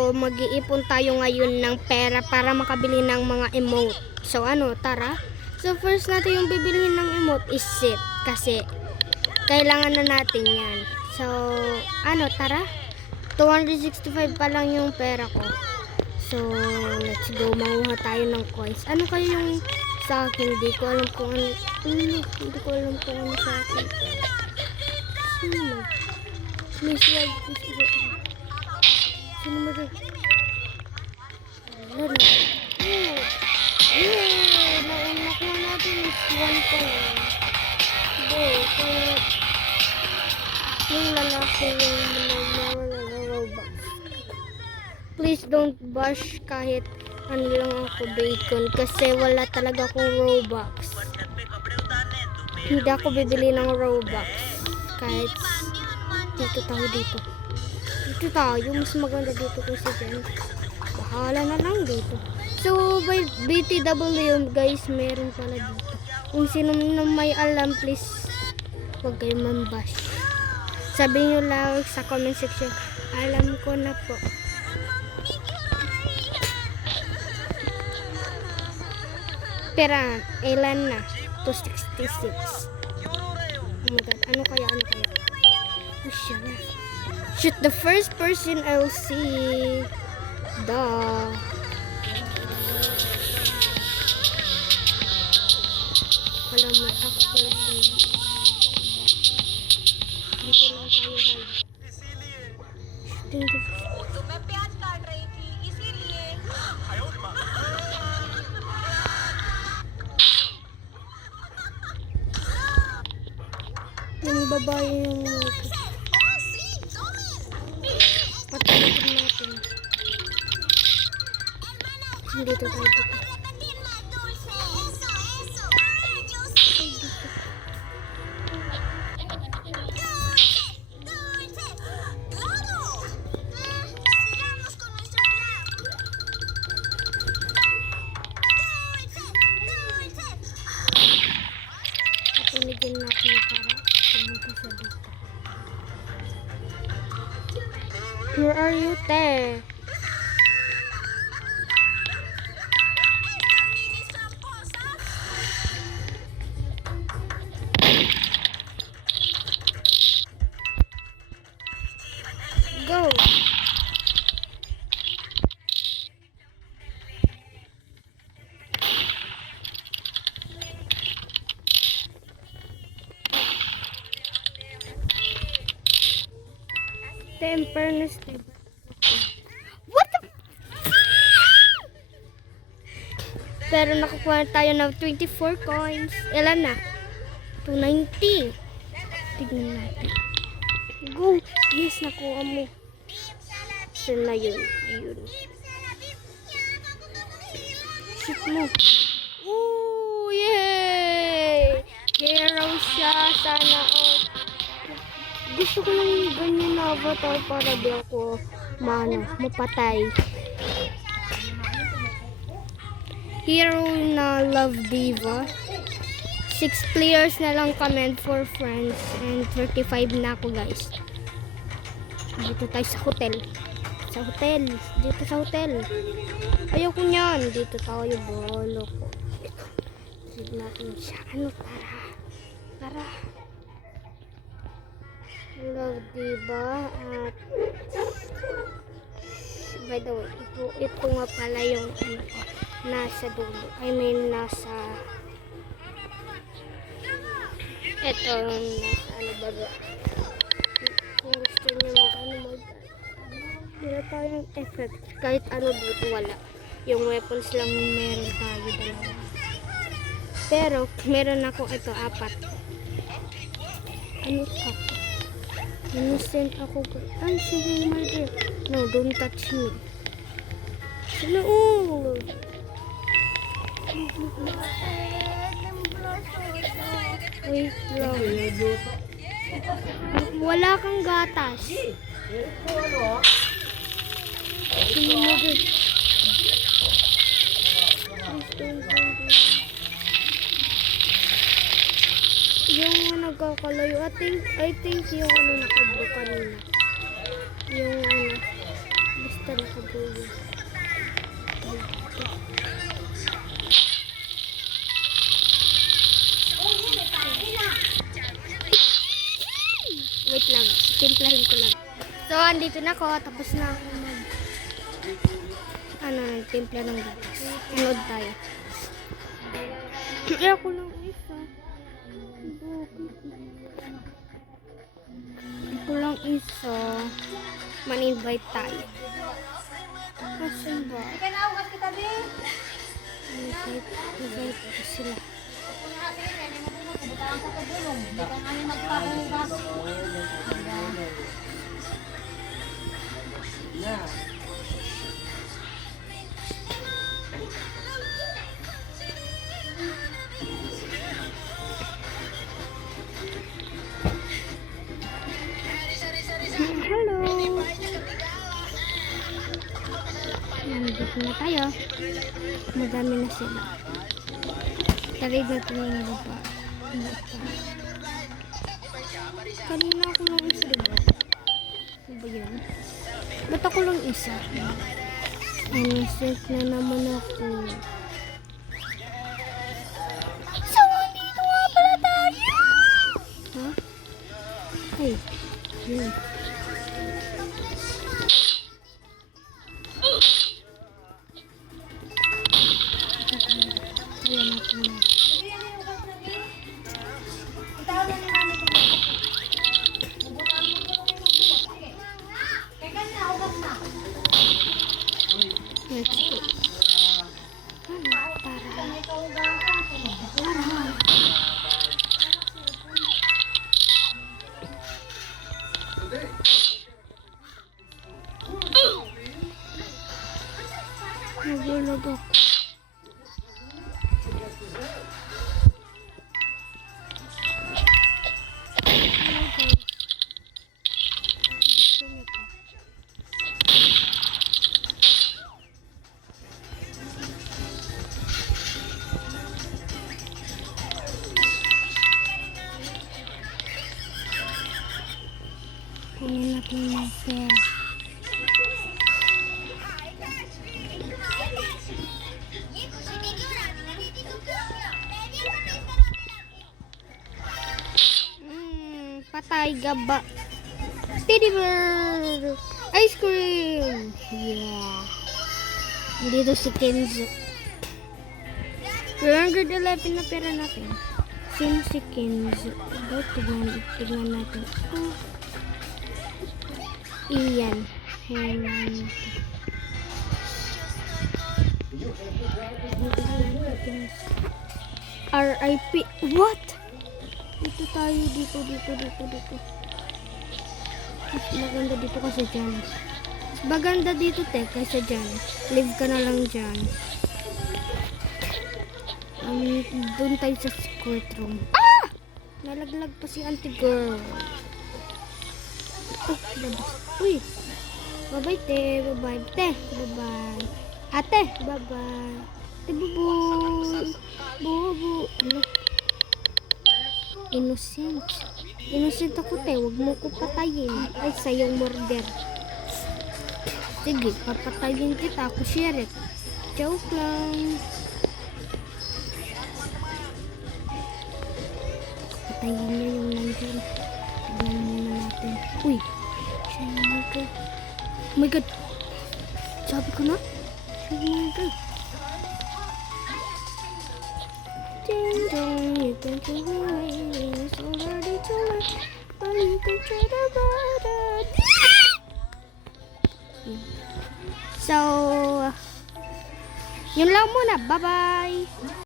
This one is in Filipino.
So, mag-iipon tayo ngayon ng pera para makabili ng mga emote. So, tara. So, first natin yung bibilihin ng emote is set. Kasi, kailangan na natin yan. So, tara. 265 pa lang yung pera ko. So, let's go. Manguha tayo ng coins. Ano kayo yung sa akin? Hindi ko alam kung ano. Hindi ko alam kung ano sa akin. Please, sino mo rin? Laro. Naunak na natin is 1 pa lang. Kaya yung lalaki yung Robux. Please don't bash kahit ano lang ako bacon kasi wala talaga akong Robux. Hindi ako bibili ng Robux. Kahit dito tayo, mas maganda dito kasi dyan. Bahala na lang dito. So, by BTW guys, meron pala dito. Kung sino na may alam, please, huwag kayo mambash. Sabihin nyo lang sa comment section, alam ko na po. Pera, ilan na? 266. Oh my god, ano kaya? Shoot the first person I'll see. Wala matak person. Dito lang tayo hide. Shooting the yung babae yung patayin natin. Dito tayo dito. Patunigin natin para pumunta siya dito. Where are you, te? Go! Temperance. What the Pero nakukuha tayo ng 24 coins. Ilan na? 290. Tignan natin. Go! Yes, nakuha mo. Saan na yun? Ayun. Shoot mo. Ooh! Yay! Hero siya. Sana all. Gusto ko lang ganyan na avatar para di ako mapatay. Hero na Love Diva. 6 players na lang kami for friends. And 35 na ako guys. Dito tayo sa hotel. Dito sa hotel. Ayoko niyan. Dito tayo. Bolo ko. Sige natin siya. Tara. Love Diva. At by the way, ito nga pala yung nasa dulo. I mean, nasa ito, nasa baga. Kung gusto nyo wala tayong effect. Kahit dito, wala. Yung weapons lang meron tayo dalawa. Pero, meron ako ito, 4. Innocent ako. Ay, sige, mother. No, don't touch me. No. Wait lang. Wala kang gatas. Sige, mother. Yung nagkakalayo. I think yung nakablo kanina. Yung basta nakabuyo. Wait lang, timplahin ko lang. So, andito na ako. Tapos na ako timpla ng gatas. Unod tayo. Kaya ko lang isa. Ako lang isa. Man-invite tayo. Kasi ba? Invite ko sila. Hello. Nandito na tayo. Madami na sila. Tarig natin yung baba. Kanina ako lang isa, diba? Ano ba yun? Ba't ako lang isa? Innocent na naman ako. So, dito nga pala tayo! Ha? Ay, yun. Kaya natin na. Let's go. Nagulog ako. Kunin natin yung pera. Patay gaba. Teddy bear. Ice cream. Yeah. Dito si Kenzo. 111 na pera natin. Sino si Kenzo? Tignan natin. Oh. Iyan. RIP. What? Dito tayo. Dito. Mas maganda dito kasi dyan. Mas maganda dito, te, kaysa dyan. Live ka na lang dyan. Doon tayo sa secret room. Ah! Nalaglag pa si auntie girl. Oh, labas. Uy. Bye-bye, te. Bye-bye, te. Bye-bye. Ate, bye-bye. Te, bubu. Bubu. Ano? Innocent. Innocent ako, te. Huwag mo ko patayin. Ay, sayong murder. Sige, papatayin kita. Ako sheriff. Joke lang. Patayin niya yung nandun. Tignan muna natin. Uy! Siya yung murder. Oh my god! Sabi ko na? Siya yung murder. Ding dong, you can take me away. It's already too late. But you can try to ride it. So, yun lang muna. Bye-bye!